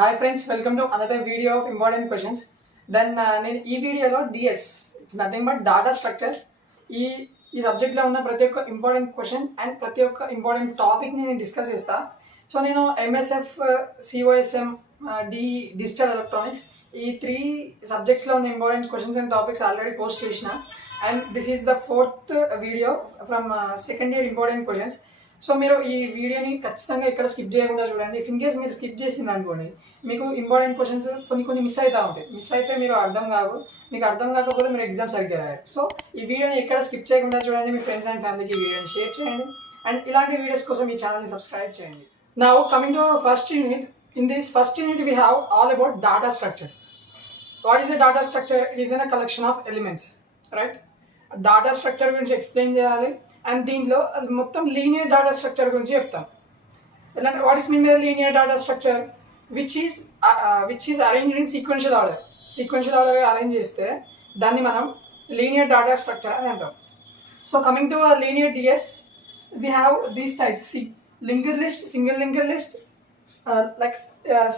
Hi friends, welcome to another video of important questions. నేను ఈ వీడియోలో DS it's nothing but data structures ఈ ఈ సబ్జెక్ట్లో ఉన్న ప్రతి ఒక్క ఇంపార్టెంట్ క్వశ్చన్ అండ్ ప్రతి ఒక్క ఇంపార్టెంట్ టాపిక్ని నేను డిస్కస్ చేస్తా. సో నేను ఎంఎస్ఎఫ్, సిఓఎస్ఎం, డిజిటల్ ఎలక్ట్రానిక్స్ ఈ 3 సబ్జెక్ట్స్లో ఉన్న important questions and topics already post చేసిన. And this is the 4th video from second year important questions. So మీరు ఈ వీడియోని ఖచ్చితంగా ఇక్కడ స్కిప్ చేయకుండా చూడండి. ఇఫ్ ఇన్ కేస్ మీరు స్కిప్ చేసిండ్రు అనుకోండి, మీకు ఇంపార్టెంట్ క్వశ్చన్స్ కొన్ని మిస్ అవుతూ ఉంటాయి. మిస్ అయితే మీరు మీకు అర్థం కాకపోతే మీరు ఎగ్జామ్ సరిగ్గా రాయాలి. సో ఈ వీడియోని ఎక్కడ స్కిప్ చేయకుండా చూడండి. మీ ఫ్రెండ్స్ అండ్ ఫ్యామిలీకి ఈ వీడియోని షేర్ చేయండి అండ్ ఇలాంటి వీడియోస్ కోసం ఈ ఛానల్ని సబ్స్క్రైబ్ చేయండి. Now coming to first unit. In this first unit we have all about data structures. What is a data structure? It is a collection of elements, right? Data structure గురించి explain చేయాలి and దీంట్లో మొత్తం linear data structure గురించి చెప్తాం. What is mean by linear data structure? Which is arranged in sequential ఆర్డర్గా arrange చేస్తే దాన్ని మనం లీనియర్ డేటా స్ట్రక్చర్ అని అంటాం. So coming to linear DS, we have these types: linked list, single linked list,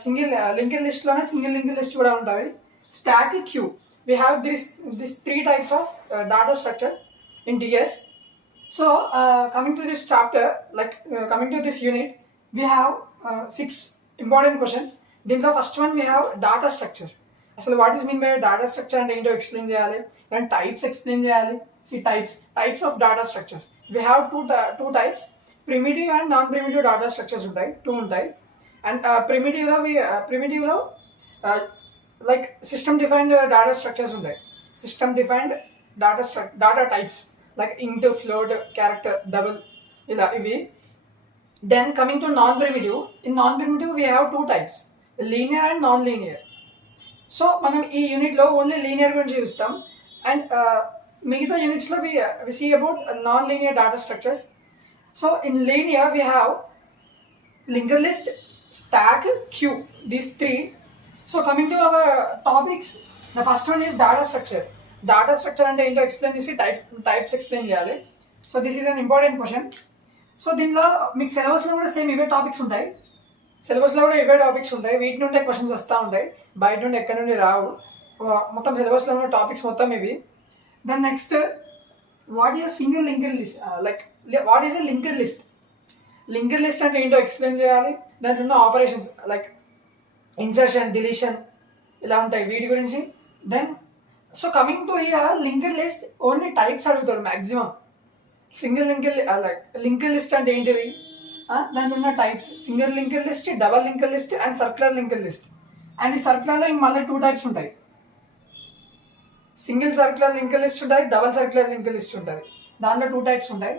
single linked లిస్ట్లోనే single linked list కూడా ఉంటుంది, stack, queue. We have this 3 types of data structures in DS. So coming to this chapter, coming to this unit, we have 6 important questions. Dintlo first one we have data structure. Asal what is mean by data structure and ఏంటో explain చేయాలి. Then types explain చేయాలి. See types of data structures. We have two types, primitive and non-primitive data structures ఉంటాయి, 2 ఉంటాయి. And primitive లో like system defined data structures ఉంటాయి. System defined data types like int, float, character, double, ఇలా ఇవి. Then coming to non-primitive, in non-primitive we have 2 types, linear and non-linear. So మనం ఈ యూనిట్లో only linear గురించి చూస్తాం and మిగతా యూనిట్స్లో we see about non-linear data structures. So in linear we have linked list, stack, queue, these 3. So coming to our topics, the first one is data structure. Data structure అంటే ఏంటో explain చేసి types explain చేయాలి. So this is an important question. So దీనిలో మీకు సిలబస్లో కూడా same ఇవే topics ఉంటాయి. వీటి నుండే క్వశ్చన్స్ వస్తూ ఉంటాయి, బయట నుండి ఎక్కడి నుండి రావు. మొత్తం సిలబస్లో ఉన్న టాపిక్స్ మొత్తం ఇవి. Then next, what is single linked list, what is a linked list? Linked list అంటే ఏంటో ఎక్స్ప్లెయిన్ చేయాలి. దాంట్లో ఉన్న ఆపరేషన్స్ లైక్ ఇన్సర్షన్, డిలీషన్ ఇలా ఉంటాయి, వీటి గురించి. Then so coming to here linked list, only types అడుగుతాడు మ్యాక్సిమం. సింగిల్ లింక్డ్ లిస్ట్ అంటే ఏంటిది, దాంట్లో ఉన్న types: single linked list, double linked list and circular linked list. And ఈ సర్క్యులర్లో ఇంక మళ్ళీ 2 టైప్స్ ఉంటాయి. సింగిల్ సర్క్యులర్ లింక్డ్ లిస్ట్ ఉంటుంది, డబల్ సర్క్యులర్ లింక్డ్ లిస్ట్ ఉంటుంది. దాంట్లో 2 టైప్స్ ఉంటాయి.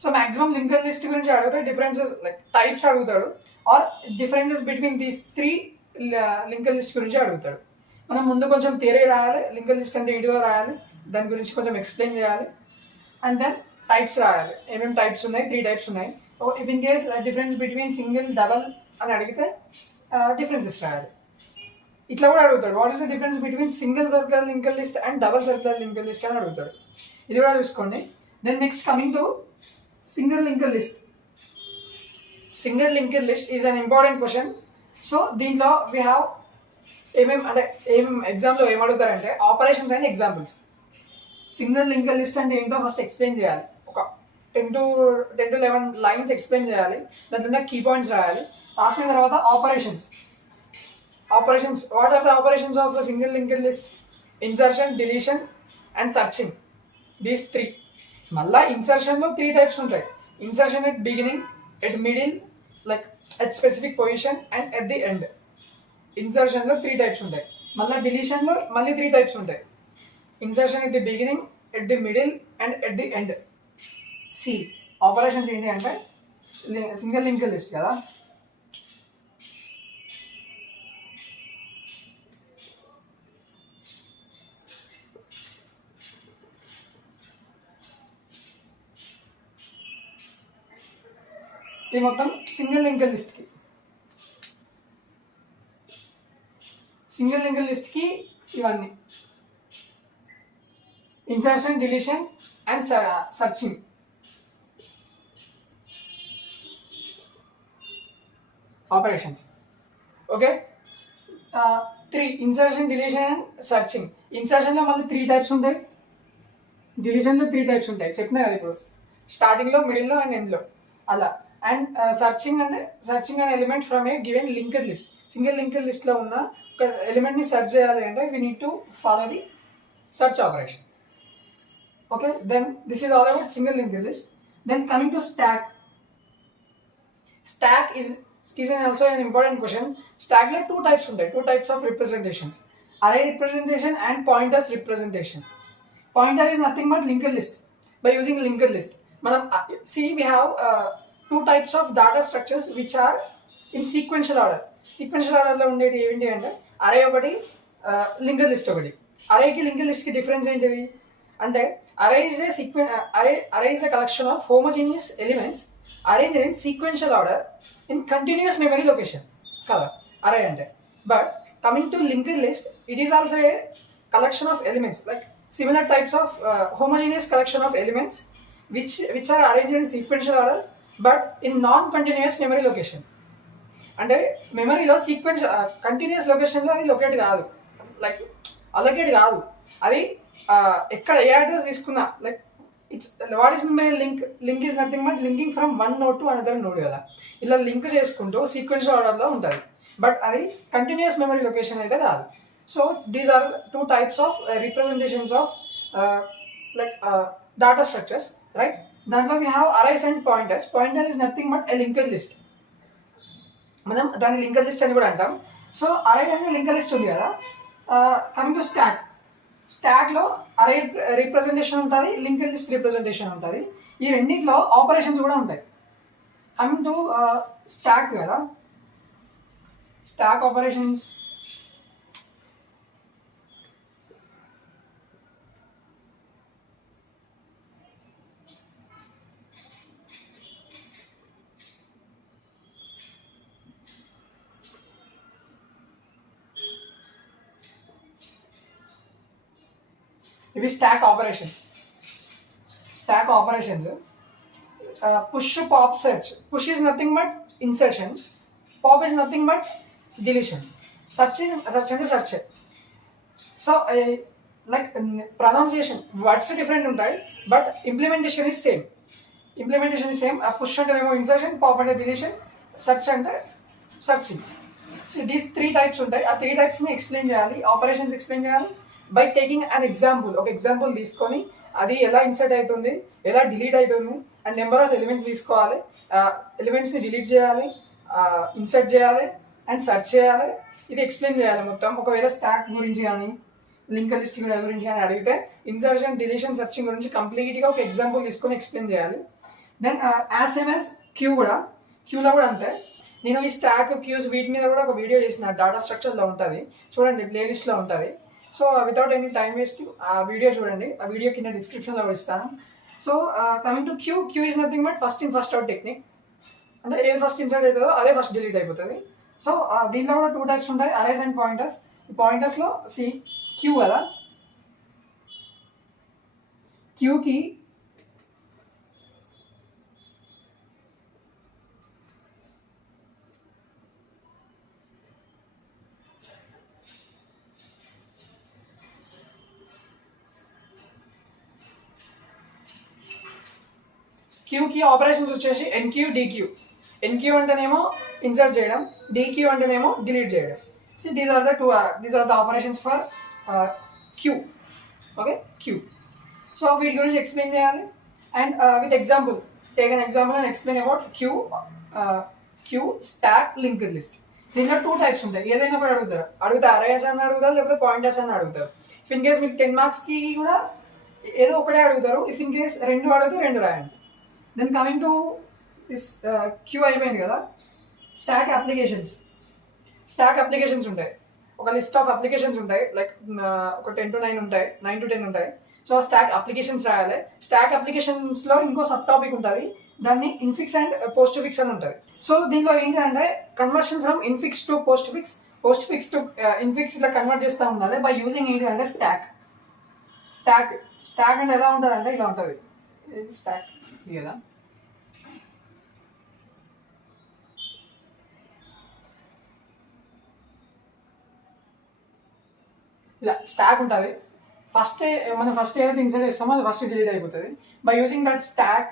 సో మ్యాక్సిమం లింక్డ్ లిస్ట్ గురించి అడిగితే డిఫరెన్సెస్ లైక్ టైప్స్ అడుగుతాడు or differences between these 3 linked list గురించి అడుగుతాడు. మనం ముందు కొంచెం థియరీ రాయాలి, లింక్డ్ లిస్ట్ అంటే ఏంటిదో రాయాలి, దాని గురించి కొంచెం ఎక్స్ప్లెయిన్ చేయాలి. అండ్ దెన్ టైప్స్ రాయాలి, ఏమేమి టైప్స్ ఉన్నాయి, 3 టైప్స్ ఉన్నాయి. If in case difference between single, double అని అడిగితే డిఫరెన్సెస్ రాయాలి. ఇట్లా కూడా అడుగుతాడు, what is the difference between single circular linked list and double circular linked list అని అడుగుతాడు. ఇది కూడా చూసుకోండి. Then next coming to single linked list. Single linked list is an important question. So దీంట్లో వీ హ్యావ్ ఏమేమి ఎగ్జామ్లో ఏం అడుగుతారంటే operations and examples. Single linked list అంటే ఏంటో ఫస్ట్ ఎక్స్ప్లెయిన్ చేయాలి, ఒక 10 to 11 లైన్స్ ఎక్స్ప్లెయిన్ చేయాలి. దాంట్లో కీ పాయింట్స్ రాయాలి. రాసిన తర్వాత operations, what are the operations of single linked list? Insertion, deletion and searching, these 3. మళ్ళీ ఇన్సర్షన్లో 3 టైప్స్ ఉంటాయి. Insertion at beginning, at middle, like at specific position and at the end. ఇన్సర్షన్లో 3 types ఉంటాయి. మళ్ళీ డిలీషన్లో మళ్ళీ 3 టైప్స్ ఉంటాయి. Insertion at the beginning, at the middle and at the end. See operations ఏంటి అంటే సింగిల్ లింక్డ్ లిస్ట్ కదా, ఇది మొత్తం సింగిల్ లింక్డ్ లిస్ట్కి ఇవన్నీ insertion, deletion and searching. Operations. Okay, three insertion, deletion and searching. ఇన్సర్షన్లో మళ్ళీ 3 టైప్స్ ఉంటాయి, డిలీషన్లో 3 టైప్స్ ఉంటాయి చెప్పినా కదా ఇప్పుడు, స్టార్టింగ్లో, మిడిల్లో అండ్ ఎండ్లో అలా. అండ్ సర్చింగ్ అంటే సర్చింగ్ అనే element from a given linked list. Single linked లిస్ట్లో ఉన్న ఒక ఎలిమెంట్ని సెర్చ్ చేయాలి అంటే we need to follow the search operation. Okay, then this is all about single linked list. Then coming to stack. Stack is also an important question. Stack like 2 types ఉంటాయి, 2 types of representations: array representation and pointers representation. Pointer is nothing but linked list. By using linked list మనం see we have 2 types of data structures which are in sequential order. Sequential order లో ఉండేది ఏంటి అంటే array ఒకటి, linked list ఒకటి. అరేకి linked లిస్ట్కి difference ఏంటిది అంటే array is a collection of homogeneous elements arranged in sequential order in continuous memory location కదా array అంటే. But coming to linked list, it is also a collection of elements like similar types of homogeneous collection of elements which are arranged in sequential order but in non continuous memory location. అంటే మెమరీలో sequence continuous లొకేషన్లో అది locate కాదు, like allocate కాదు, అది ఎక్కడ ఏ address తీసుకున్నా like it's what is my link is nothing but linking from one node to another node కదా, ఇలా లింక్ చేసుకుంటూ సీక్వెన్షియల్ ఆర్డర్లో ఉంటుంది, బట్ అది కంటిన్యూస్ మెమరీ లొకేషన్ అయితే కాదు. So these are 2 types of representations of like data structures, right. దాంట్లో we have arrays and pointers. Pointer is nothing but a linked list, మనం దాన్ని లింక్డ్ లిస్ట్ అని కూడా అంటాం. సో అరే అనే లింక్డ్ లిస్ట్ ఉంది కదా. కమింగ్ టు స్టాక్, స్టాక్లో అరే రిప్రజెంటేషన్ ఉంటుంది, లింక్డ్ లిస్ట్ రిప్రజెంటేషన్ ఉంటుంది. ఈ రెండింటిలో ఆపరేషన్స్ కూడా ఉంటాయి. కమింగ్ టు స్టాక్ కదా, స్టాక్ ఆపరేషన్స్ ఇవి stack operations. Push, pop, search. Push is nothing but insertion, pop is nothing but deletion, search అంటే search. So like pronunciation words different ఉంటాయి but implementation is same. Push అంటేనేమో insertion, pop అంటే deletion, search అంటే searching. So these 3 types ఉంటాయి. ఆ 3 typesని explain చేయాలి, operations explain చేయాలి బై టేకింగ్ అన్ ఎగ్జాంపుల్. ఒక ఎగ్జాంపుల్ తీసుకొని అది ఎలా ఇన్సర్ట్ అవుతుంది, ఎలా డిలీట్ అవుతుంది అండ్ నెంబర్ ఆఫ్ ఎలిమెంట్స్ తీసుకోవాలి, ఎలిమెంట్స్ని డిలీట్ చేయాలి, ఇన్సర్ట్ చేయాలి అండ్ సెర్చ్ చేయాలి. ఇది ఎక్స్ప్లెయిన్ చేయాలి మొత్తం. ఒకవేళ స్టాక్ గురించి కానీ లింక్డ్ లిస్ట్ గురించి కానీ అడిగితే ఇన్సర్షన్, డిలీషన్, సెర్చింగ్ గురించి కంప్లీట్గా ఒక ఎగ్జాంపుల్ తీసుకొని ఎక్స్ప్లెయిన్ చేయాలి. దెన్ యాజ్ సేమ్ యాజ్ క్యూలో కూడా అంతే. నేను ఈ స్టాక్, క్యూస్ వీటి మీద కూడా ఒక వీడియో చేసిన, డాటా స్ట్రక్చర్లో ఉంటుంది చూడండి, ప్లేలిస్ట్లో ఉంటుంది. So without any time waste ఆ వీడియో చూడండి, ఆ వీడియో కింద డిస్క్రిప్షన్లో కూడా ఇస్తాను. So coming to queue is nothing but first in first out technique. అంటే ఏది ఫస్ట్ ఇన్సర్ట్ అవుతుందో అదే ఫస్ట్ డిలీట్ అయిపోతుంది. సో దీంట్లో కూడా 2 types ఉంటాయి, అరైస్ అండ్ పాయింటర్స్. ఈ పాయింటర్స్లో క్యూ కదా, క్యూకి క్యూకి ఆపరేషన్స్ వచ్చేసి ఎన్క్యూ, డిక్యూ. ఎన్క్యూ అంటేనేమో ఇన్సర్ట్ చేయడం, డిక్యూ అంటేనేమో డిలీట్ చేయడం. So these are the operations for queue. Okay, queue. So వీటి గురించి ఎక్స్ప్లెయిన్ చేయాలి and with example, take an example and explain about queue, stack, linked list. దీంట్లో 2 types ఉంటాయి. ఏదైనా కూడా అడిగితే అరేస్ అని అడుగుతారు, లేకపోతే పాయింటర్స్ అని అడుగుతారు. ఇఫ్ ఇన్ కేస్ మీకు 10 marksకి కూడా ఏదో ఒకటే అడుగుతారు. ఇఫ్ ఇన్ కేస్ 2 అడిగితే 2 రాయండి. Then coming to this queue అయిపోయింది కదా. స్టాక్ అప్లికేషన్స్ ఉంటాయి. ఒక లిస్ట్ ఆఫ్ అప్లికేషన్స్ ఉంటాయి, లైక్ ఒక 10 to 9 ఉంటాయి, 9 to 10 ఉంటాయి. సో స్టాక్ అప్లికేషన్స్ రాయాలి. స్టాక్ అప్లికేషన్స్లో ఇంకో సబ్ టాపిక్ ఉంటుంది, దాన్ని ఇన్ఫిక్స్ అండ్ పోస్ట్ ఫిక్స్ అని ఉంటుంది. సో దీనిలో ఏంటంటే conversion from infix to postfix to infix ఇలా కన్వర్ట్ చేస్తూ ఉండాలి బై యూజింగ్ ఏంటంటే స్టాక్ అంటే ఎలా ఉంటుంది అంటే ఇలా ఉంటుంది. స్టాక్ కదా, ఇలా స్టాక్ ఉంటుంది. మనం ఫస్ట్ ఏదైతే ఇన్సర్ట్ చేస్తామో అది ఫస్ట్ డిలీట్ అయిపోతుంది. By using that stack,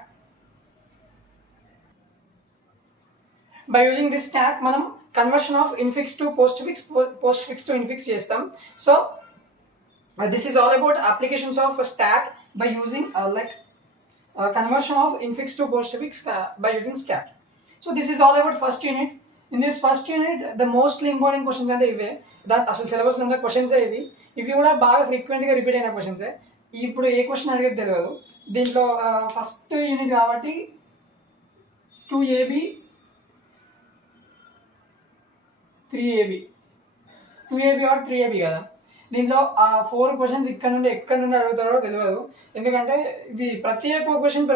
by using this stack మనం conversion of infix to postfix, postfix to infix చేస్తాం. So this is all about applications of stack by using conversion of infix to postfix by using stack. So this is all about first unit. In this first unit the mostly important questions అంటే ఇవే. అసలు సిలబస్లో ఉన్న questions ఇవి కూడా బాగా ఫ్రీక్వెంట్గా repeat అయిన క్వశ్చన్సే. ఇప్పుడు ఏ క్వశ్చన్ అడిగేది తెలియదు. దీంట్లో ఫస్ట్ యూనిట్ కాబట్టి 2AB 3AB 2AB are 3AB కదా. దీంట్లో ఆ 4 క్వశ్చన్స్ ఎక్కడి నుండి అడుగుతారో తెలియదు. ఎందుకంటే ఇవి ప్రతి ఒక్క క్వశ్చన్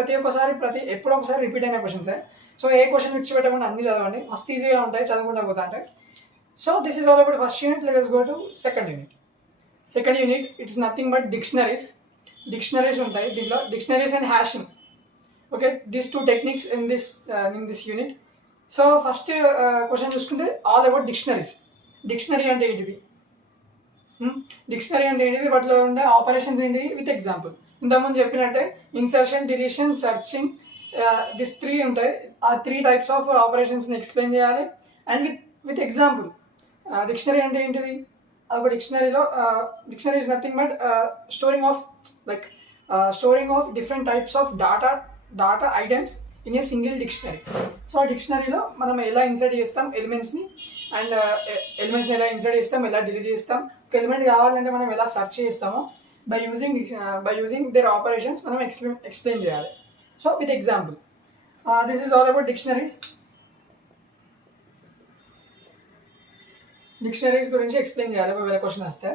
ఎప్పుడో ఒకసారి రిపీట్ అయిన క్వశ్చన్సే. సో ఏ క్వశ్చన్ విడిచిపెట్టకుండా అన్ని చదవండి, మస్తు ఈజీగా ఉంటాయి చదువుకుంటూ పోతా అంటే. So this is all about first unit. Let us go to second unit. Second unit it's nothing but dictionaries ఉంటాయి దీంట్లో. Dictionaries and hashing. Okay, these 2 techniques in this unit. So first question చూసుకుంటే all about dictionaries. Dictionary అంటే ఏంటిది, dictionary అంటే ఏంటిది, వాటిలో ఉండే operations ఏంటి విత్ ఎగ్జాంపుల్. ఇంతకుముందు చెప్పినట్టే ఇన్సర్షన్, డిలీషన్, సర్చింగ్, దిస్ 3 ఉంటాయి. ఆ 3 టైప్స్ ఆఫ్ ఆపరేషన్స్ని ఎక్స్ప్లెయిన్ చేయాలి అండ్ విత్ ఎగ్జాంపుల్. డిక్షనరీ అంటే ఏంటిది, ఒక dictionary is nothing but storing of different types of data items in a single dictionary. So ఆ డిక్షనరీలో మనం ఎలా ఇన్సర్ట్ చేస్తాం ఎలిమెంట్స్ని, అండ్ ఎలిమెంట్స్ని ఎలా ఇన్సర్ట్ చేస్తాం, ఎలా డిలీట్ చేస్తాం, ఒక ఎలిమెంట్ కావాలంటే మనం ఎలా సెర్చ్ చేస్తామో బై యూజింగ్ దేర్ ఆపరేషన్స్ మనం ఎక్స్ప్లెయిన్ చేయాలి. So with example. This is all about dictionaries గురించి ఎక్స్ప్లెయిన్ చేయాలి ఒకవేళ క్వశ్చన్ వస్తే.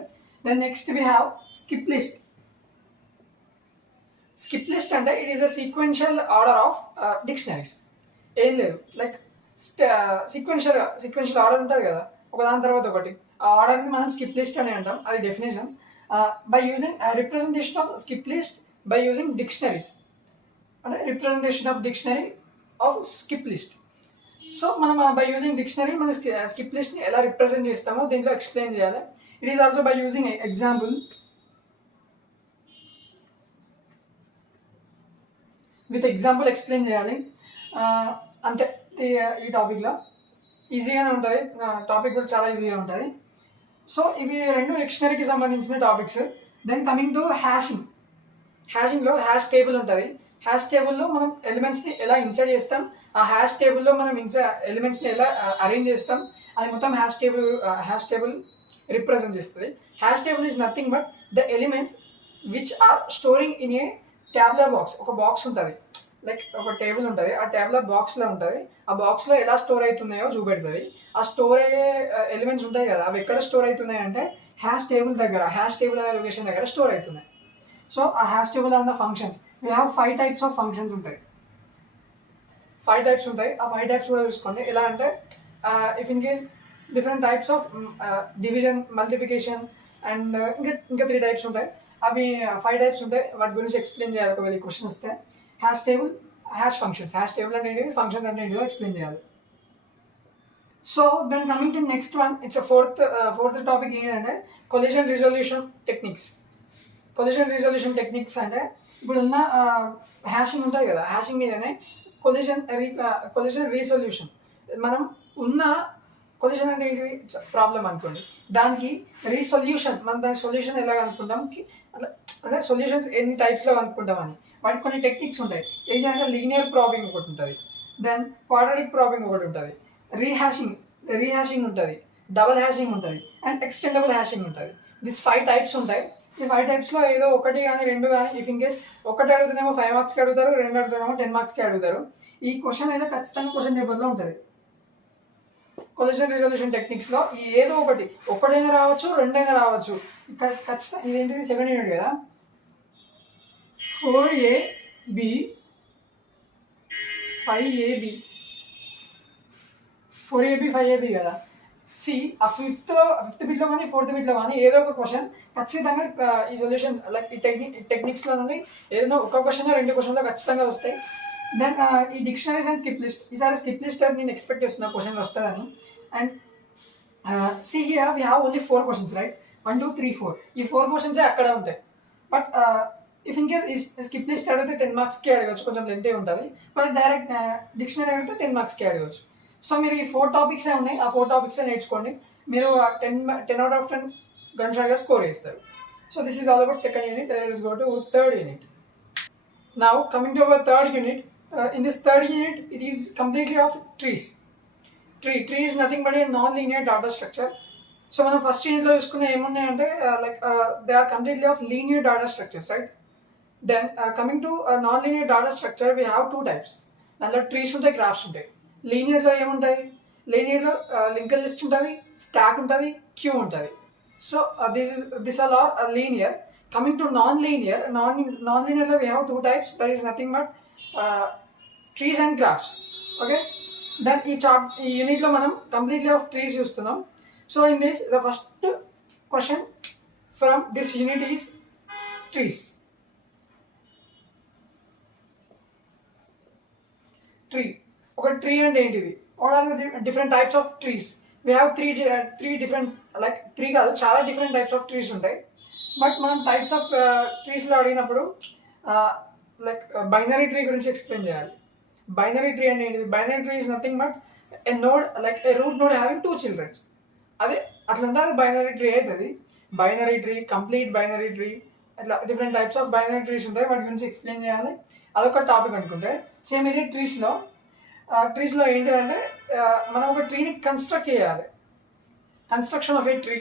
Then next we have skip list. Skip list అంటే it is a sequential order of dictionaries. ఏం లేదు, లైక్ సీక్వెన్షియల్ ఆర్డర్ ఉంటుంది కదా, ఒకదాని తర్వాత ఒకటి. ఆ ఆర్డర్ని మనం స్కిప్ లిస్ట్ అని అంటాం, అది definition. By using representation of skip list by using dictionaries, అంటే representation of dictionary of skip list. So మనం బై యూజింగ్ డిక్షనరీ మనం స్కిప్ లిస్ట్ని ఎలా రిప్రజెంట్ చేస్తామో దీంట్లో ఎక్స్ప్లెయిన్ చేయాలి. It is also by using example. With example explain చేయాలి. అంతే ఈ టాపిక్లో ఈజీగానే ఉంటుంది, టాపిక్ కూడా చాలా ఈజీగా ఉంటుంది. సో ఇవి 2 డిక్షనరీకి సంబంధించిన టాపిక్స్. దెన్ కమింగ్ టు హ్యాషింగ్లో హ్యాష్ టేబుల్ ఉంటుంది. హ్యాష్ టేబుల్లో మనం ఎలిమెంట్స్ని ఎలా ఇన్సర్ట్ చేస్తాం, ఆ హ్యాష్ టేబుల్లో మనం ఎలిమెంట్స్ని ఎలా అరేంజ్ చేస్తాం, అది మొత్తం హ్యాష్ టేబుల్ రిప్రజెంట్ చేస్తుంది. Hash table is nothing but the elements which are storing in a tabular box. ఒక బాక్స్ ఉంటుంది, లైక్ ఒక టేబుల్ ఉంటుంది, ఆ టేబుల్ బాక్స్లో ఉంటుంది. ఆ బాక్స్లో ఎలా స్టోర్ అవుతున్నాయో చూపెడుతుంది. ఆ స్టోర్ అయ్యే ఎలిమెంట్స్ ఉంటాయి కదా, అవి ఎక్కడ స్టోర్ అవుతున్నాయి అంటే హ్యాష్ టేబుల్ లొకేషన్ దగ్గర స్టోర్ అవుతున్నాయి. సో ఆ హ్యాష్ టేబుల్ ఉన్న functions, we have 5 types of functions ఉంటాయి. 5 టైప్స్ ఉంటాయి. ఆ 5 టైప్స్ కూడా చూసుకోండి. ఎలా అంటే if in case different types of division, multiplication and ఇంకా 3 టైప్స్ ఉంటాయి. అవి 5 టైప్స్ ఉంటాయి. వాటి గురించి ఎక్స్ప్లెయిన్ చేయాలి ఒకవేళ క్వశ్చన్ వస్తే. Hash table, hash functions. Hash table అంటే ఏంటి, ఫంక్షన్స్ అంటే ఏంటిదో ఎక్స్ప్లెయిన్ చేయాలి. So then coming to next one, it's fourth topic ఏంటంటే collision resolution techniques. Collision resolution techniques అంటే ఇప్పుడున్న హ్యాషింగ్ ఉంటుంది కదా, హ్యాషింగ్ మీదనే కొలిజన్ రీసొల్యూషన్. మనం ఉన్న కొలిజన్ అంటే ఏంటిది, ప్రాబ్లం అనుకోండి, దానికి రీసొల్యూషన్, మనం దాని సొల్యూషన్ ఎలా అనుకుంటాం, అంటే సొల్యూషన్స్ ఎన్ని టైప్స్లో అనుకుంటామని. వాటికి కొన్ని టెక్నిక్స్ ఉంటాయి. ఏంటంటే లీనియర్ ప్రాబింగ్ ఒకటి ఉంటుంది, దెన్ క్వాడ్రాటిక్ ప్రాబింగ్ ఒకటి ఉంటుంది, రీహ్యాషింగ్ ఉంటుంది, డబల్ హ్యాషింగ్ ఉంటుంది అండ్ ఎక్స్టెండబుల్ హ్యాషింగ్ ఉంటుంది. దిస్ 5 టైప్స్ ఉంటాయి. ఈ 5 టైప్స్లో ఏదో ఒకటి కానీ 2 కానీ, ఇఫ్ ఇన్ కేస్ ఒకటి అడుగుతుందేమో 5 మార్క్స్కి అడుగుతారు, 2 అడుగుతారేమో 10 మార్క్స్కి అడుగుతారు. ఈ క్వశ్చన్ అయితే ఖచ్చితంగా క్వశ్చన్ పేపర్లో ఉంటుంది. కొలిజన్ రిజల్యూషన్ టెక్నిక్స్లో ఏదో ఒకటైనా రావచ్చు, 2 అయినా రావచ్చు ఖచ్చితంగా. ఇదేంటిది, సెకండ్ యూనిట్ కదా, 4AB 5AB 5AB కదా. ఆ ఫిఫ్త్ బిట్లో కానీ 4th బిట్లో కానీ ఏదో ఒక క్వశ్చన్ ఖచ్చితంగా ఈ సొల్యూషన్స్ లైక్ ఈ టెక్నిక్స్లో నుండి ఏదైనా ఒక క్వశ్చన్ 2 క్వశ్చన్లో ఖచ్చితంగా వస్తాయి. దెన్ ఈ డిక్షనరీస్ అండ్ స్కిప్ లిస్ట్, ఈసారి స్కిప్ లిస్ట్ అని నేను ఎక్స్పెక్ట్ చేస్తున్నా క్వశ్చన్ వస్తుందని. And here we have only 4 questions right. 1 2 3 4 ఈ 4 క్వశ్చన్సే అక్కడ ఉంటాయి. But if in case skip list అడిగితే 10 మార్క్స్కి అడగచ్చు, కొంచెం లెంతే ఉంటుంది. బట్ డైరెక్ట్ డిక్షనరీ అడిగితే 10 మార్క్స్కి అడగచ్చు. సో మీరు ఈ 4 టాపిక్సే ఉన్నాయి, ఆ 4 టాపిక్సే నేర్చుకోండి. మీరు 10 out of 10 గంటగా స్కోర్ చేస్తారు. So this is all about second unit. Let us go to third unit. Now coming to our third unit, in this third unit it is completely of trees. Tree is nothing but a non-linear data structure. So మనం first యూనిట్లో చూసుకునే ఏమున్నాయంటే they are completely of linear data structures, right? Then coming to non linear data structure we have 2 types. దాంట్లో trees ఉంటాయి, graphs ఉంటాయి. లీనియర్లో ఏముంటాయి? లీనియర్లో లింక్డ్ లిస్ట్ ఉంటుంది, స్టాక్ ఉంటుంది, క్యూ ఉంటుంది. So this all are linear. Coming to non లీనియర్లో we have 2 types. That is nothing but trees and graphs. Okay, then ఈ యూనిట్లో మనం కంప్లీట్లీ ఆఫ్ ట్రీస్ చూస్తున్నాం. So in this, the first question from this unit is trees. Tree. Okay, tree and ఏంటిది? What are the different types of trees? We have three different, like three కాదు, చాలా different types of trees ఉంటాయి. But మనం types of ట్రీస్లో అడిగినప్పుడు like binary tree గురించి explain చేయాలి. Binary tree అంటే ఏంటిది? Binary tree is nothing but a node, like a root node having 2 children. అదే అట్లా ఉంటే అది బైనరీ ట్రీ అవుతుంది. Binary tree, complete binary tree, అట్లా different types of binary trees ఉంటాయి. వాటి గురించి ఎక్స్ప్లెయిన్ చేయాలి. అదొక టాపిక్ అనుకుంటే సేమ్ ఇది ట్రీస్లో ఏంటిదంటే మనం ఒక ట్రీని కన్స్ట్రక్ట్ చేయాలి. Construction of A tree.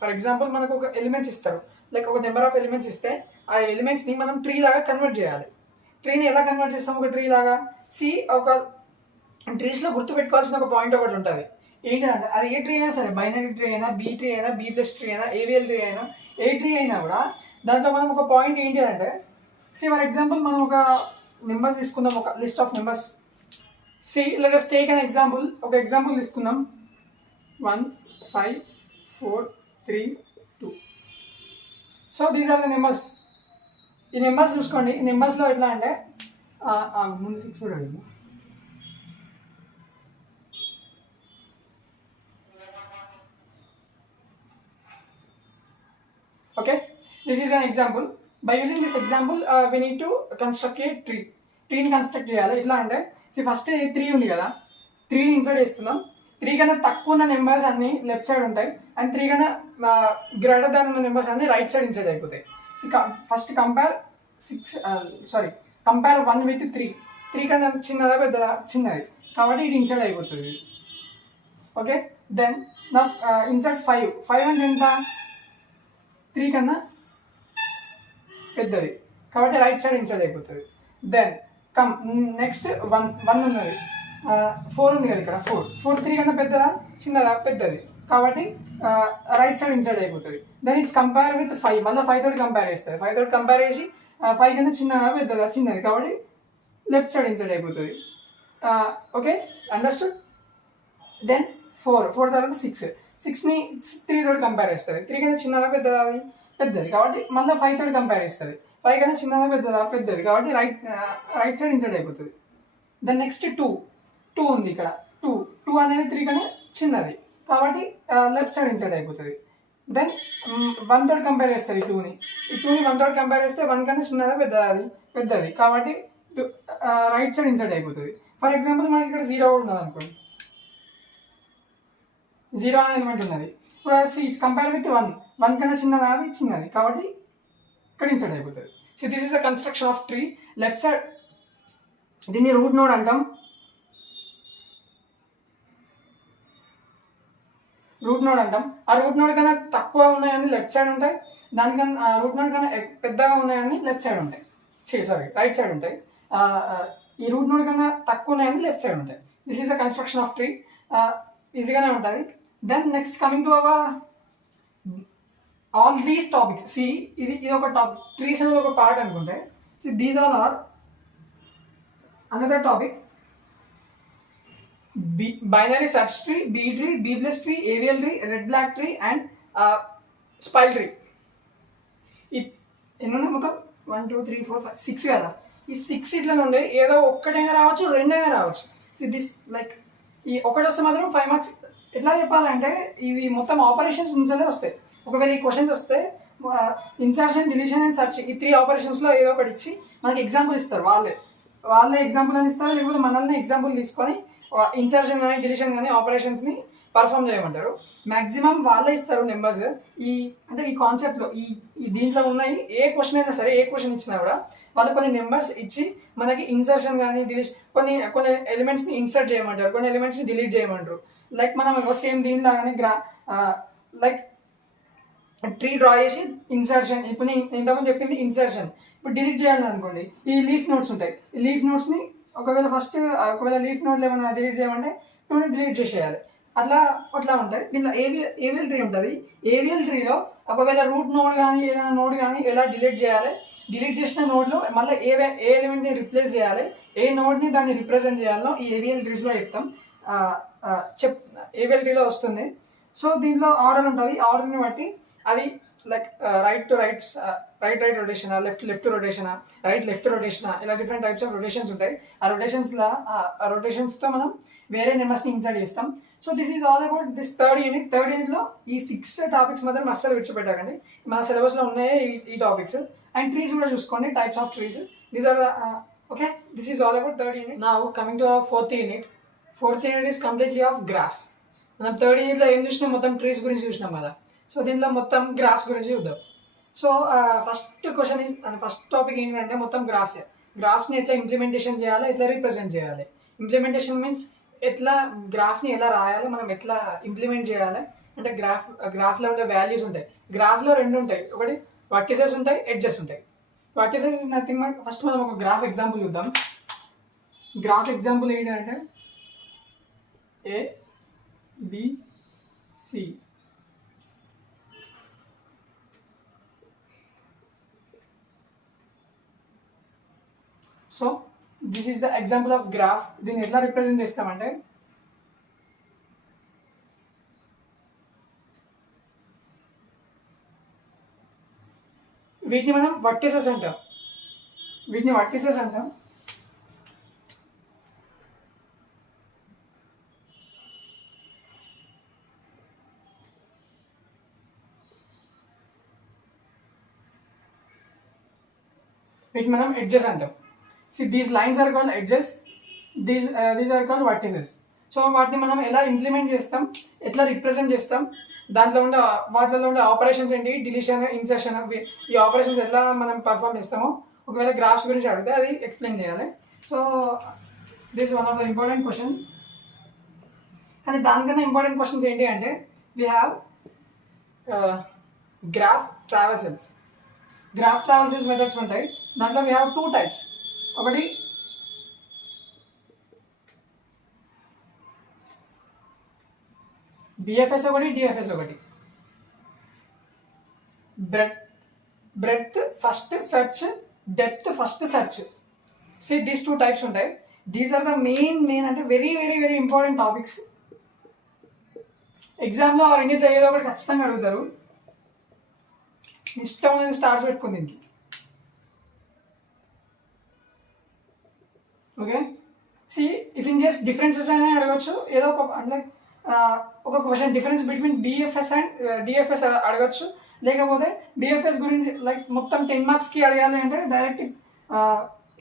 For example మనకు ఒక ఎలిమెంట్స్ ఇస్తారు, లైక్ ఒక నెంబర్ ఆఫ్ ఎలిమెంట్స్ ఇస్తే ఆ ఎలిమెంట్స్ని మనం ట్రీ లాగా కన్వర్ట్ చేయాలి. ట్రీని ఎలా కన్వర్ట్ చేస్తాం ఒక ట్రీ లాగా? ఒక ట్రీస్లో గుర్తుపెట్టుకోవాల్సిన ఒక పాయింట్ ఒకటి ఉంటుంది. ఏంటంటే అది ఏ ట్రీ అయినా సరే, బైనరీ ట్రీ అయినా, బీ ట్రీ అయినా, బీ ప్లస్ ట్రీ అయినా, ఏవిఎల్ ట్రీ అయినా, ఏ ట్రీ అయినా కూడా దాంట్లో మనం ఒక పాయింట్ ఏంటి అంటే, ఫర్ ఎగ్జాంపుల్ మనం ఒక నెంబర్స్ తీసుకుందాం, ఒక list of numbers. Let us take an example. ఒక ఎగ్జాంపుల్ తీసుకుందాం, 1 5 4 3 2. So these are the numbers. ఈ నెంబర్స్ చూసుకోండి. ఈ నెంబర్స్లో ఎట్లా అంటే ముందు ఫిక్స్ చూడండి. Okay, this is an example. By using this example, we need to construct a tree. ట్రీని కన్స్ట్రక్ట్ చేయాలి. ఎట్లా అంటే ఫస్ట్ 3 ఉంది కదా, 3ని ఇన్సర్ట్ చేస్తున్నాం. 3 కన్నా తక్కువ ఉన్న నెంబర్స్ అన్ని లెఫ్ట్ సైడ్ ఉంటాయి, అండ్ 3 కన్నా గ్రేటర్ దాన్ ఉన్న నెంబర్స్ అన్ని రైట్ సైడ్ ఇన్సర్ట్ అయిపోతాయి. First compare 1 with 3. 3 కన్నా చిన్నదా పెద్దదా? చిన్నది, కాబట్టి ఇది ఇన్సర్ట్ అయిపోతుంది. ఓకే, దెన్ నా ఇన్సర్ట్ 5 అంటే ఎంత? 3 కన్నా పెద్దది, కాబట్టి రైట్ సైడ్ ఇన్సర్ట్ అయిపోతుంది. దెన్ నెక్స్ట్ 1 ఉన్నది, 4 ఉంది కదా ఇక్కడ, 4 3 కన్నా పెద్దదా చిన్నదా? పెద్దది, కాబట్టి రైట్ సైడ్ ఇన్సర్ట్ అయిపోతుంది. దెన్ ఇట్స్ కంపేర్ విత్ 5, మళ్ళీ 5 తోటి కంపేర్ చేస్తుంది. 5 తోటి కంపేర్ చేసి 5 కన్నా చిన్నదా పెద్దదా? చిన్నది, కాబట్టి లెఫ్ట్ సైడ్ ఇన్సర్ట్ అయిపోతుంది. Okay, understood. దెన్ 4 తర్వాత 6ని 3 తోటి కంపేర్ చేస్తుంది. 3 కన్నా చిన్నదా పెద్దదా? అది పెద్దది, కాబట్టి మళ్ళీ 5 తోటి కంపేర్ చేస్తుంది. 5 కన్నా చిన్నదా పెద్దదా? పెద్దది, కాబట్టి రైట్ సైడ్ ఇన్సర్ట్ అయిపోతుంది. దెన్ నెక్స్ట్ 2 ఉంది ఇక్కడ. 2 అనేది 3 కన్నా చిన్నది, కాబట్టి లెఫ్ట్ సైడ్ ఇన్సర్ట్ అయిపోతుంది. దెన్ 1 తోటి కంపేర్ చేస్తుంది. ఈ 2ని 1 తోటి కంపేర్ చేస్తే 1 కన్నా చిన్నదా పెద్దదా? అది పెద్దది, కాబట్టి రైట్ సైడ్ ఇన్సర్ట్ అయిపోతుంది. ఫర్ ఎగ్జాంపుల్ మనకి ఇక్కడ 0 కూడా ఉన్నది అనుకోండి, 0 అనే ఎలిమెంట్ ఉన్నది. ఇప్పుడు ఇట్స్ కంపేర్ విత్ 1 కన్నా చిన్నదా? అది చిన్నది, కాబట్టి ఇక్కడ ఇన్సర్ట్ అయిపోతుంది. So this is a construction of tree. Left side దీన్ని రూట్ నోడ్ అంటాం. ఆ రూట్ నోడ్ కన్నా తక్కువ ఉన్నాయని లెఫ్ట్ సైడ్ ఉంటాయి, దానికన్నా రూట్ నోడ్ కన్నా పెద్దగా ఉన్నాయని లెఫ్ట్ సైడ్ ఉంటాయి, రైట్ సైడ్ ఉంటాయి. ఈ రూట్ నోడ్ కన్నా తక్కువ ఉన్నాయని లెఫ్ట్ సైడ్ ఉంటాయి. This is a construction of tree. ఈజీగానే ఉంటుంది. Then next coming to our all these topics. ఇది ఒక టాపిక్, ట్రీస్ అనేది ఒక పార్ట్ అనుకుంటే. These all are another topic. Binary search tree, B tree, B plus tree, AVL tree, red black tree and splay tree. ఎన్ని ఉన్నాయి మొత్తం? 1 2 3 4 5 6 కదా. ఈ 6 ఇట్లా నుండి ఏదో ఒక్కటైనా రావచ్చు, రెండైనా రావచ్చు. సో దిస్ లైక్ ఈ ఒకటి వస్తే మాత్రం 5 మార్క్స్. ఎట్లా చెప్పాలంటే ఇవి మొత్తం ఆపరేషన్స్ నుంచే వస్తాయి. ఒకవేళ ఈ క్వశ్చన్స్ వస్తే ఇన్సర్షన్, డిలీషన్ అండ్ సెర్చ్ ఈ 3 ఆపరేషన్స్లో ఏదో ఒకటి ఇచ్చి మనకి ఎగ్జాంపుల్ ఇస్తారు. వాళ్ళే ఎగ్జాంపుల్ అని ఇస్తారు, లేకపోతే మనల్ని ఎగ్జాంపుల్ తీసుకొని ఇన్సర్షన్ కానీ డిలీషన్ కానీ ఆపరేషన్స్ని పర్ఫామ్ చేయమంటారు. మ్యాక్సిమం వాళ్ళే ఇస్తారు నెంబర్స్. ఈ కాన్సెప్ట్లో ఈ దీంట్లో ఉన్నాయి ఏ క్వశ్చన్ అయినా సరే, ఏ క్వశ్చన్ ఇచ్చినా కూడా వాళ్ళు కొన్ని నెంబర్స్ ఇచ్చి మనకి ఇన్సర్షన్ కానీ డిలీషన్ కొన్ని ఎలిమెంట్స్ని ఇన్సర్ట్ చేయమంటారు, కొన్ని ఎలిమెంట్స్ని డిలీట్ చేయమంటారు. లైక్ మనం సేమ్ దీనిలాగానే లైక్ ట్రీ డ్రా చేసి ఇన్సర్షన్, ఇప్పుడు నేను ఇంతకుముందు చెప్పింది ఇన్సర్షన్, ఇప్పుడు డిలీట్ చేయాలని అనుకోండి, ఈ లీఫ్ నోట్స్ ఉంటాయి. ఈ లీఫ్ నోట్స్ని ఒకవేళ లీఫ్ నోట్లు ఏమైనా డిలీట్ చేయమంటే డిలీట్ చేసేయాలి. అట్లా ఉంటాయి. దీంట్లో ఏవిఎల్ ట్రీ ఉంటుంది. ఏవిఎల్ ట్రీలో ఒకవేళ రూట్ నోడ్ కానీ ఏదైనా నోడ్ కానీ ఎలా డిలీట్ చేయాలి, డిలీట్ చేసిన నోడ్లో మళ్ళీ ఏ ఎలిమెంట్ని రిప్లేస్ చేయాలి, ఏ నోడ్ని దాన్ని రిప్రజెంట్ చేయాలో ఈ ఏవిఎల్ ట్రీస్లో చెప్తాం. ఏవిఎల్ ట్రీలో వస్తుంది. సో దీంట్లో ఆర్డర్ ఉంటుంది. ఆర్డర్ని బట్టి అది లైక్ రైట్ టు రైట్ రొటేషనా, లెఫ్ట్ రొటేషనా, లెఫ్ట్ రొటేషనా, ఇలా డిఫరెంట్ టైప్స్ ఆఫ్ రొటేషన్స్ ఉంటాయి. ఆ రొటేషన్స్తో మనం వేరే నెంబర్స్ని ఇన్సర్ట్ చేస్తాం. So this is all about this third యూనిట్లో ఈ 6 టాపిక్స్ మాత్రం అస్సలు విడిచిపెట్టకండి. మన సిలబస్లో ఉన్నాయే ఈ టాపిక్స్. అండ్ ట్రీస్ కూడా చూసుకోండి, types of trees. These are okay. This is all about third unit. Now coming to fourth unit. Fourth unit is completely of graphs. మనం థర్డ్ యూనిట్లో ఏం చూసినాం, మొత్తం ట్రీస్ గురించి చూసినాం కదా. సో దీంట్లో మొత్తం గ్రాఫ్స్ గురించి చూద్దాం. సో ఫస్ట్ టాపిక్ ఏంటంటే మొత్తం గ్రాఫ్స్ని ఎట్లా ఇంప్లిమెంటేషన్ చేయాలి, ఎట్లా రిప్రజెంట్ చేయాలి. ఇంప్లిమెంటేషన్ మీన్స్ ఎట్లా గ్రాఫ్ని ఎలా రాయాలి, మనం ఎట్లా ఇంప్లిమెంట్ చేయాలి అంటే గ్రాఫ్లో ఉండే వాల్యూస్ ఉంటాయి. గ్రాఫ్లో 2 ఉంటాయి, ఒకటి వర్టిసెస్ ఉంటాయి, ఎడ్జెస్ ఉంటాయి. Vertices is nothing but, first మనం ఒక గ్రాఫ్ ఎగ్జాంపుల్ చూద్దాం. గ్రాఫ్ ఎగ్జాంపుల్ ఏంటంటే ABC. So this is the example of graph. దీన్ని ఎట్లా రిప్రజెంట్ చేస్తామంటే వీటిని మనం వర్టిసెస్ అంటాం. వీటిని మనం ఎడ్జెస్ అంటాం. See, these lines are called edges, these are called vertices. So వాటిని మనం ఎలా ఇంప్లిమెంట్ చేస్తాం, ఎట్లా రిప్రజెంట్ చేస్తాం, వాటిలో ఉండే ఆపరేషన్స్ ఏంటి, డిలీషన్, ఇన్సర్షన్, ఈ ఆపరేషన్స్ ఎలా మనం పర్ఫామ్ చేస్తామో ఒకవేళ గ్రాఫ్స్ గురించి అడిగితే అది ఎక్స్ప్లెయిన్ చేయాలి. So this one of the important question. కానీ దానికన్నా ఇంపార్టెంట్ క్వశ్చన్స్ ఏంటి అంటే వీ హ్యావ్ గ్రాఫ్ ట్రావర్సల్స్ మెథడ్స్ ఉంటాయి. దాంట్లో వీ హ్యావ్ 2 టైప్స్. ఒకటి బిఎఫ్ఎస్, ఒకటి డిఎఫ్ఎస్. ఒకటి breadth first search, depth first search. These 2 types ఉంటాయి. దీస్ ఆర్ ద మెయిన్ అంటే very very very important topics. ఎగ్జామ్లో ఆ రెండింటిలో ఏదో ఒకటి ఖచ్చితంగా అడుగుతారు. ఇష్టం అనేది స్టార్ట్స్ పెట్టుకుంది దీనికి. Okay. If in case differences అయినా అడగచ్చు, ఏదో ఒక question difference between BFS and DFS అడగచ్చు. లేకపోతే బిఎఫ్ఎస్ గురించి లైక్ మొత్తం 10 మార్క్స్కి అడగాలి అంటే డైరెక్ట్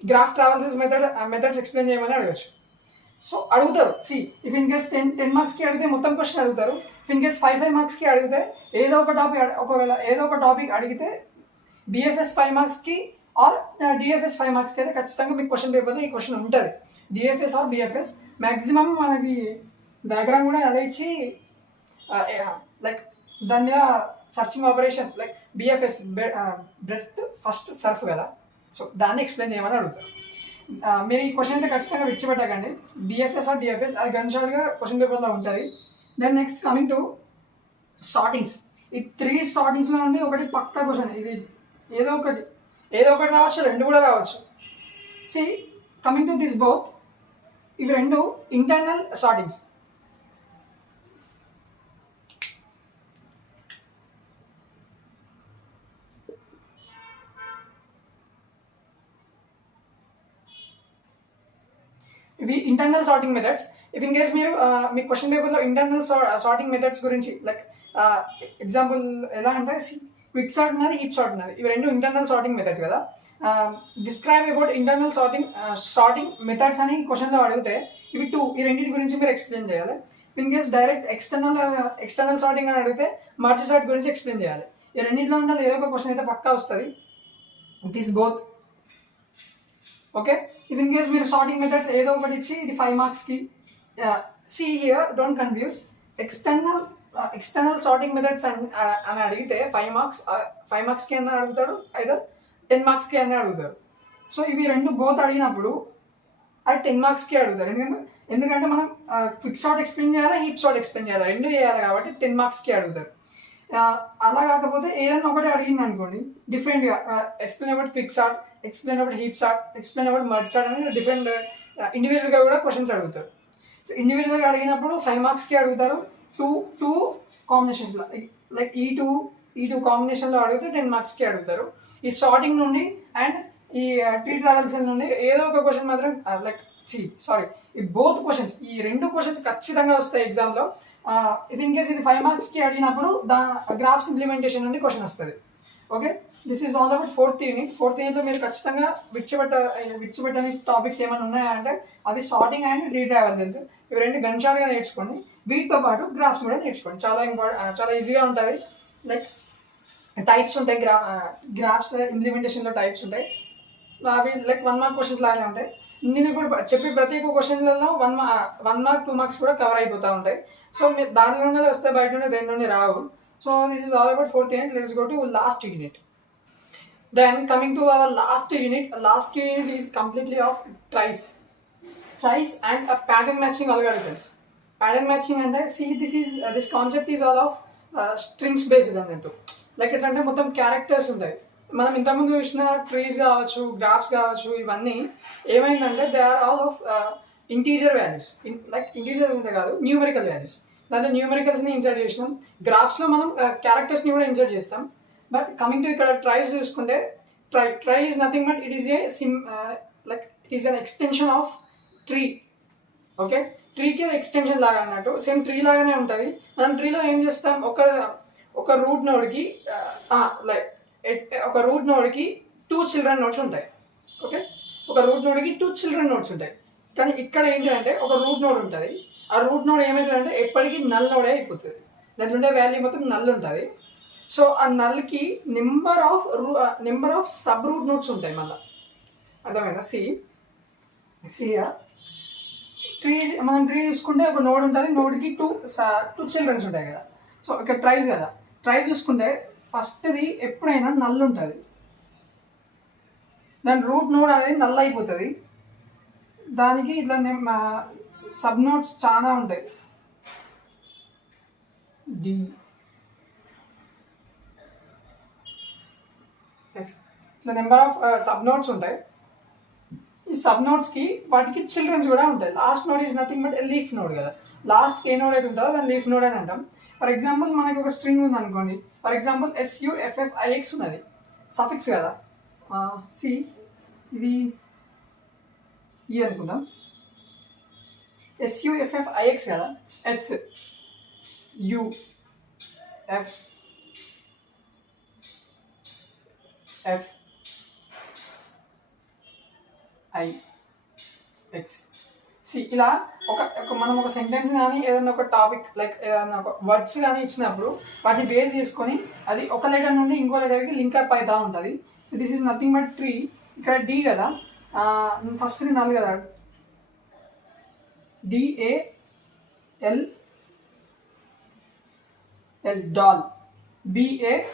గ్రాఫ్ ట్రావెల్సెస్ మెథడ్స్ ఎక్స్ప్లెయిన్ చేయమని అడగచ్చు. సో అడుగుతారు. ఇఫ్ ఇన్ కేస్ 10 మార్క్స్కి అడిగితే మొత్తం క్వశ్చన్ అడుగుతారు. ఇఫ్ ఇన్ కేస్ 5 మార్క్స్కి అడిగితే ఒకవేళ ఏదో ఒక టాపిక్ అడిగితే బిఎఫ్ఎస్ 5 మార్క్స్కి ఆర్ డిఎఫ్ఎస్ 5 మార్క్స్కి అయితే ఖచ్చితంగా మీకు క్వశ్చన్ పేపర్లో ఈ క్వశ్చన్ ఉంటుంది. DFS or BFS. మ్యాక్సిమం మనకి డయాగ్రామ్ కూడా అదే ఇచ్చి లైక్ దాని మీద searching operation like BFS breadth first search కదా. సో దాన్ని ఎక్స్ప్లెయిన్ చేయమని అడుగుతారు. మీరు ఈ క్వశ్చన్ అయితే ఖచ్చితంగా విడిచిపెట్టకండి. బిఎఫ్ఎస్ ఆర్ డిఎఫ్ఎస్ అది గన్షాట్గా క్వశ్చన్ పేపర్లో ఉంటుంది. Then next coming to sortings. ఈ 3 సార్టింగ్స్లో నుండి ఒకటి పక్కా క్వశ్చన్. ఇది ఏదో ఒకటి రావచ్చు, 2 కూడా రావచ్చు. కమింగ్ టు దిస్ బోత్, ఇవి 2 ఇంటర్నల్ సార్టింగ్స్. ఇవి internal sorting methods. If in case మీరు మీ క్వశ్చన్ పేపర్లో ఇంటర్నల్ సార్టింగ్ మెథడ్స్ గురించి లైక్ ఎగ్జాంపుల్ ఎలా అంటే క్విక్ సార్ట్ ఉన్నది, హీప్ సార్ట్ ఉన్నది. ఇవి రెండు ఇంటర్నల్ సార్టింగ్ మెథడ్స్ కదా. Describe about internal sorting methods అని క్వశ్చన్లో అడిగితే ఈ రెండింటి గురించి మీరు ఎక్స్ప్లెయిన్ చేయాలి. In case direct external sorting అని అడిగితే మర్జ్ సార్ట్ గురించి ఎక్స్ప్లెయిన్ చేయాలి. ఈ రెండింటిలో ఉండాలి ఏదో ఒక క్వశ్చన్ అయితే పక్కా వస్తుంది. It is both. Okay, if in case మీరు సార్టింగ్ మెథడ్స్ ఏదో ఒకటి ఇచ్చి ఇది 5 మార్క్స్కి see here don't confuse. External sorting methods అని అడిగితే 5 మార్క్స్కి అన్న అడుగుతాడు, అయితే 10 మార్క్స్కి అన్న అడుగుతారు. సో ఇవి రెండు బోత్ అడిగినప్పుడు అది 10 మార్క్స్కి అడుగుతారు. ఎందుకంటే మనం క్విక్ షాట్ ఎక్స్ప్లెయిన్ చేయాలి, హీప్ షాట్ ఎక్స్ప్లెయిన్ చేయాలి, రెండు చేయాలి కాబట్టి 10 మార్క్స్కి అడుగుతారు. అలా కాకపోతే ఏదైనా ఒకటి అడిగింది అనుకోండి డిఫరెంట్గా, explain about quick shot, explain about heap shot, explain about merge shot అని డిఫరెంట్ ఇండివిజువల్గా కూడా క్వశ్చన్స్ అడుగుతారు. సో ఇండివిజువల్గా అడిగినప్పుడు 5 మార్క్స్కి అడుగుతారు. టూ కాంబినేషన్ లైక్ ఈ టూ కాంబినేషన్లో అడిగితే 10 మార్క్స్కి అడుగుతారు. ఈ సార్టింగ్ నుండి అండ్ ఈ టీ ట్రావెల్స్ నుండి ఏదో ఒక క్వశ్చన్ మాత్రం ఈ బోత్ క్వశ్చన్స్, ఈ రెండు క్వశ్చన్స్ ఖచ్చితంగా వస్తాయి ఎగ్జామ్లో. ఇఫ్ ఇన్ కేస్ ఇది 5 మార్క్స్కి అడిగినప్పుడు గ్రాఫ్స్ ఇంప్లిమెంటేషన్ నుండి క్వశ్చన్ వస్తుంది. Okay, this is all about fourth యూనిట్లో మీరు ఖచ్చితంగా విడిచిపెట్టని టాపిక్స్ ఏమైనా ఉన్నాయా అంటే అవి సార్టింగ్ అండ్ రీట్రావెల్స్. ఇవి రెండు గన్షాట్గా నేర్చుకోండి. వీటితో పాటు గ్రాఫ్స్ కూడా నేర్చుకోండి. చాలా ఈజీగా ఉంటుంది. లైక్ టైప్స్ ఉంటాయి, గ్రాఫ్స్ ఇంప్లిమెంటేషన్లో టైప్స్ ఉంటాయి. అవి లైక్ 1 మార్క్ క్వశ్చన్స్ లాగానే ఉంటాయి. నేను ఇప్పుడు చెప్పే ప్రతి ఒక్క క్వశ్చన్లలో 1 మార్క్ 2 మార్క్స్ కూడా కవర్ అయిపోతూ ఉంటాయి. సో మీరు దాని నుండి వస్తే బయట నుండి దేని నుండి రావు. So this is all about fourth unit. Let's go to last unit. Then coming to our last unit is completely of tries and pattern matching algorithms. Pattern matching అంటే this concept is all of strings based అన్నట్టు. Like ఎట్లా అంటే మొత్తం characters ఉంటాయి. మనం ఇంతకుముందు చూసిన trees కావచ్చు, గ్రాఫ్స్ కావచ్చు, ఇవన్నీ ఏమైందంటే they are all of integer values. Like integers అంటే కాదు, న్యూమరికల్ వాల్యూస్. దాంట్లో న్యూమరికల్స్ని ఇన్సర్ట్ చేసినాం. గ్రాఫ్స్లో మనం క్యారెక్టర్స్ని కూడా ఇన్సర్ట్ చేస్తాం. బట్ కమింగ్ టు ఇక్కడ ట్రైస్ చూసుకుంటే trie is nothing but it is it is an extension of tree. Okay, ట్రీకి ఎక్స్టెన్షన్ లాగా అన్నట్టు, సేమ్ ట్రీ లాగానే ఉంటుంది. మనం ట్రీలో ఏం చేస్తాం, ఒక రూట్ నోడ్కి ఒక రూట్ నోడ్కి 2 చిల్డ్రన్ నోడ్స్ ఉంటాయి. ఓకే, ఒక రూట్ నోడ్కి 2 చిల్డ్రన్ నోడ్స్ ఉంటాయి. కానీ ఇక్కడ ఏంటి అంటే ఒక రూట్ నోడ్ ఉంటుంది. ఆ రూట్ నోడ్ ఏమవుతుందంటే ఎప్పటికీ నల్ నోడే అయిపోతుంది. దాంట్లో ఉండే వాల్యూ మొత్తం నల్ ఉంటుంది. సో ఆ నల్కి number of sub root nodes ఉంటాయి. మళ్ళీ అర్థమైందా? మనం ట్రీ చూసుకుంటే ఒక నోడ్ ఉంటుంది, నోడ్కి 2 చిల్డ్రన్స్ ఉంటాయి కదా. సో ఇక్కడ ట్రై చూసుకుంటే ఫస్ట్ది ఎప్పుడైనా నల్ ఉంటుంది. దాని రూట్ నోడ్ అనేది నల్ అయిపోతుంది. దానికి ఇట్లా సబ్ నోడ్స్ చాలా ఉంటాయి. ఇట్లా నెంబర్ ఆఫ్ సబ్ నోడ్స్ ఉంటాయి. ఈ సబ్ నోడ్స్కి వాటికి చిల్డ్రన్స్ కూడా ఉంటాయి. Last node is nothing but leaf node కదా. లాస్ట్ ఏ నోడ్ అయితే ఉంటుందో దాన్ని లీఫ్ నోడ్ అని అంటాం. ఫర్ ఎగ్జాంపుల్ మనకి ఒక స్ట్రింగ్ ఉంది అనుకోండి. ఫర్ ఎగ్జాంపుల్ SUFFIX ఉన్నది, సఫిక్స్ కదా. ఇది ఈ అనుకుందాం, SUFFIX కదా. SUFFIX. ఇలా మనం ఒక సెంటెన్స్ కానీ ఏదైనా ఒక టాపిక్ లైక్ ఏదైనా ఒక వర్డ్స్ కానీ ఇచ్చినప్పుడు వాటిని బేస్ చేసుకొని అది ఒక లెటర్ నుండి ఇంకో లెటర్కి లింకప్ అవుతూ ఉంటుంది. So this is nothing but tree. ఇక్కడ డి కదా, ఫస్ట్ది నల్ కదా, DALL doll, BALL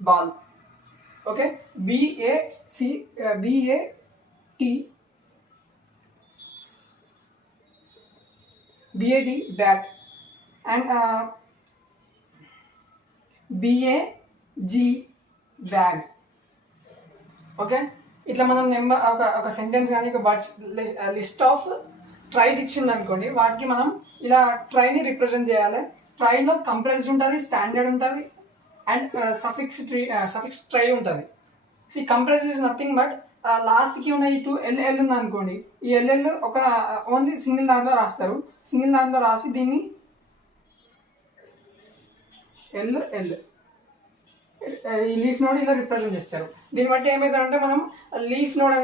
ball. Okay, BAT bat and BAG bag. Okay, ఇట్లా మనం ఒక సెంటెన్స్ కానీ ఒక వర్డ్స్ లిస్ట్ ఆఫ్ ట్రైస్ ఇచ్చింది అనుకోండి, వాటికి మనం ఇలా ట్రైని రిప్రజెంట్ చేయాలి. ట్రైలో కంప్రెస్డ్ ఉంటుంది, స్టాండర్డ్ ఉంటుంది అండ్ సఫిక్స్ ట్రై ఉంటుంది. కంప్రెస్ ఈజ్ నథింగ్ బట్ లాస్ట్కి ఉన్న ఈ 2 ఎల్ ఉంది అనుకోండి, ఈ ఎల్ ఒక ఓన్లీ సింగిల్ దాంట్లో రాస్తారు. సింగిల్ దాంట్లో రాసి దీన్ని ఎల్ ఈ లీఫ్ నోడ్ ఇలా రిప్రజెంట్ చేస్తారు. దీన్ని బట్టి ఏమవుతుందంటే మనం లీఫ్ నోడ్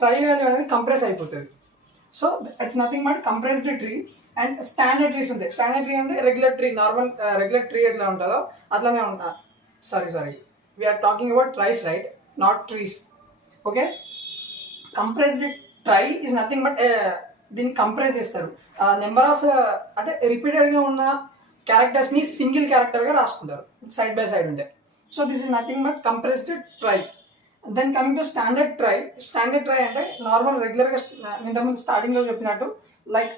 ట్రై వాల్యూ అనేది కంప్రెస్ అయిపోతుంది. So it's nothing but compressed tree. And standard trees ఉంటాయి. స్టాండర్డ్ ట్రీ అంటే regular tree, normal regular tree ఎట్లా ఉంటుందో అట్లానే ఉంటా. Sorry we are talking about tries, right, not trees. Okay, compressed trie is nothing but దీన్ని compress చేస్తారు. Number of అంటే రిపీటెడ్గా ఉన్న క్యారెక్టర్స్ని సింగిల్ క్యారెక్టర్గా రాసుకుంటారు సైడ్ బై సైడ్ ఉంటే. So this is nothing but compressed try. Then coming to standard trie. Standard trie అంటే నార్మల్ రెగ్యులర్గా ఇంతకుముందు స్టార్టింగ్లో చెప్పినట్టు లైక్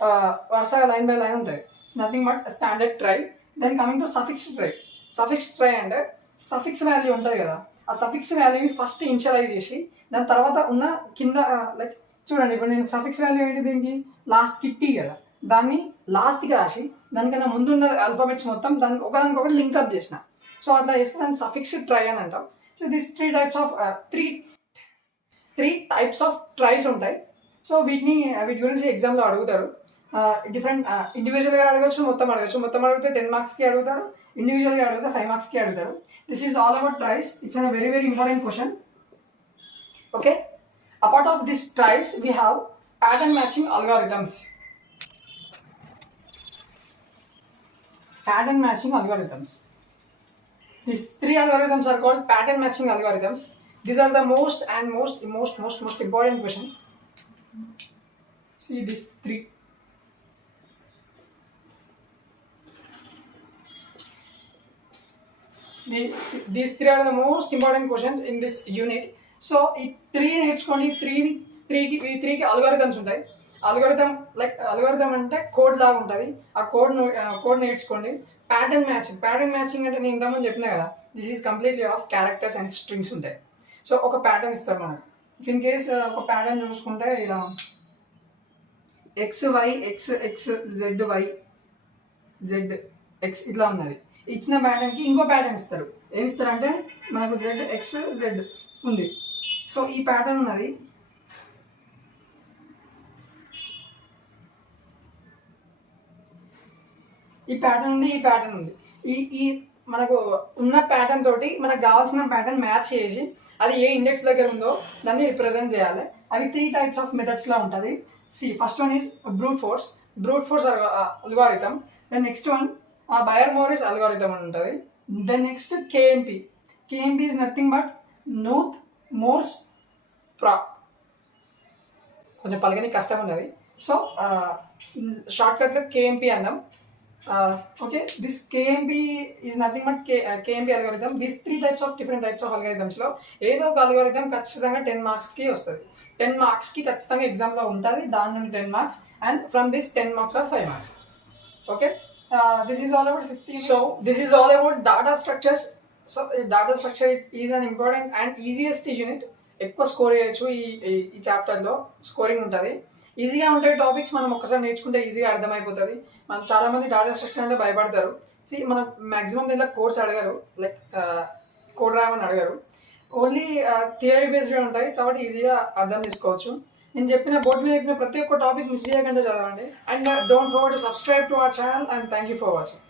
వరుసగా లైన్ బై లైన్ ఉంటుంది. It's nothing but standard trie. Then coming to suffix trie. Suffix trie అంటే suffix value ఉంటుంది కదా, ఆ సఫిక్స్ వాల్యూని ఫస్ట్ ఇనిషియలైజ్ చేసి దాని తర్వాత ఉన్న కింద లైక్ చూడండి, ఇప్పుడు నేను సఫిక్స్ వాల్యూ ఏంటి, దీనికి లాస్ట్కి టీ కదా, దాన్ని లాస్ట్కి రాసి దానికన్నా ముందున్న ఆల్ఫాబెట్స్ మొత్తం దానికి ఒకదానికొకటి లింక్అప్ చేసిన. సో అట్లా చేస్తే దాన్ని సఫిక్స్ ట్రై అని అంటాం. So this three types of tries ఉంటాయి. సో వీటి గురించి ఎగ్జామ్లో అడుగుతారు. డిఫరెంట్ ఇండివిజువల్గా అడగచ్చు, మొత్తం అడిగితే 10 మార్క్స్కి అడుగుతారు, ఇండివిజువల్గా అడిగితే 5 మార్క్స్కి అడుగుతారు. This is all about tries. It's a very very important question. Okay, apart of these tries we have pattern matching algorithms. These 3 algorithms are called pattern matching algorithms. These are the most important questions. See these 3. These 3 are the most important questions in this unit. So ఈ 3 నేర్చుకోండి. 3కి algorithms ఉంటాయి. Algorithm అంటే code లాగా ఉంటుంది. ఆ code నేర్చుకోండి. Pattern matching అంటే నేను ఇంతకుముందు చెప్పినా కదా, this is completely off characters and strings ఉంటాయి. సో ఒక ప్యాటర్న్ ఇస్తారు మనకు. ఇన్ కేస్ ఒక ప్యాటర్న్ చూసుకుంటే ఇలా XY X ZY ZX ఇట్లా ఉన్నది. ఇచ్చిన ప్యాటర్న్కి ఇంకో ప్యాటర్న్ ఇస్తారు. ఏమి ఇస్తారంటే మనకు ZX Z ఉంది. సో ఈ ప్యాటర్న్ ఉన్నది, ఈ ప్యాటర్న్ ఉంది. ఈ మనకు ఉన్న ప్యాటర్న్ తోటి మనకు కావాల్సిన ప్యాటర్న్ మ్యాచ్ చేసి అది ఏ ఇండెక్స్ దగ్గర ఉందో దాన్ని రిప్రజెంట్ చేయాలి. అవి 3 టైప్స్ ఆఫ్ మెథడ్స్లో ఉంటుంది. First one is brute force algorithm. Then next one Boyer Morris algorithm అని ఉంటుంది. Then next KMP is nothing but Knuth Morris Pratt. కొంచెం పలకని కష్టం ఉన్నది. సో షార్ట్కట్లో KMP అందాం. Okay, this KMP is nothing but KMP algorithm. This 3 different types of అల్గోరిథమ్స్లో ఏదో ఒక అల్గోరిథం ఖచ్చితంగా 10 మార్క్స్కి వస్తుంది. 10 మార్క్స్కి ఖచ్చితంగా ఎగ్జామ్లో ఉంటుంది. దాని నుండి 10 marks and from this 10 marks or 5 marks. Okay, this is all about 15. So this is all about data structures. So data structure is an important and easiest unit. ఎక్కువ స్కోర్ చేయొచ్చు. ఈ చాప్టర్లో స్కోరింగ్ ఉంటుంది. ఈజీగా ఉంటాయి టాపిక్స్. మనం ఒక్కసారి నేర్చుకుంటే ఈజీగా అర్థమైపోతుంది. మనం చాలామంది డాటా స్ట్రక్చర్ అంటే భయపడతారు. మనం మ్యాక్సిమం దీంట్లో కోర్స్ అడగరు, లైక్ కోడ్ రాయమని అడగరు. ఓన్లీ థియరీ బేస్డ్గా ఉంటాయి కాబట్టి ఈజీగా అర్థం చేసుకోవచ్చు. నేను బోర్డు మీద చెప్పిన ప్రతి ఒక్క టాపిక్ మిస్ చేయకుండా చదవండి. And don't forget to subscribe to our channel and thank you for watching.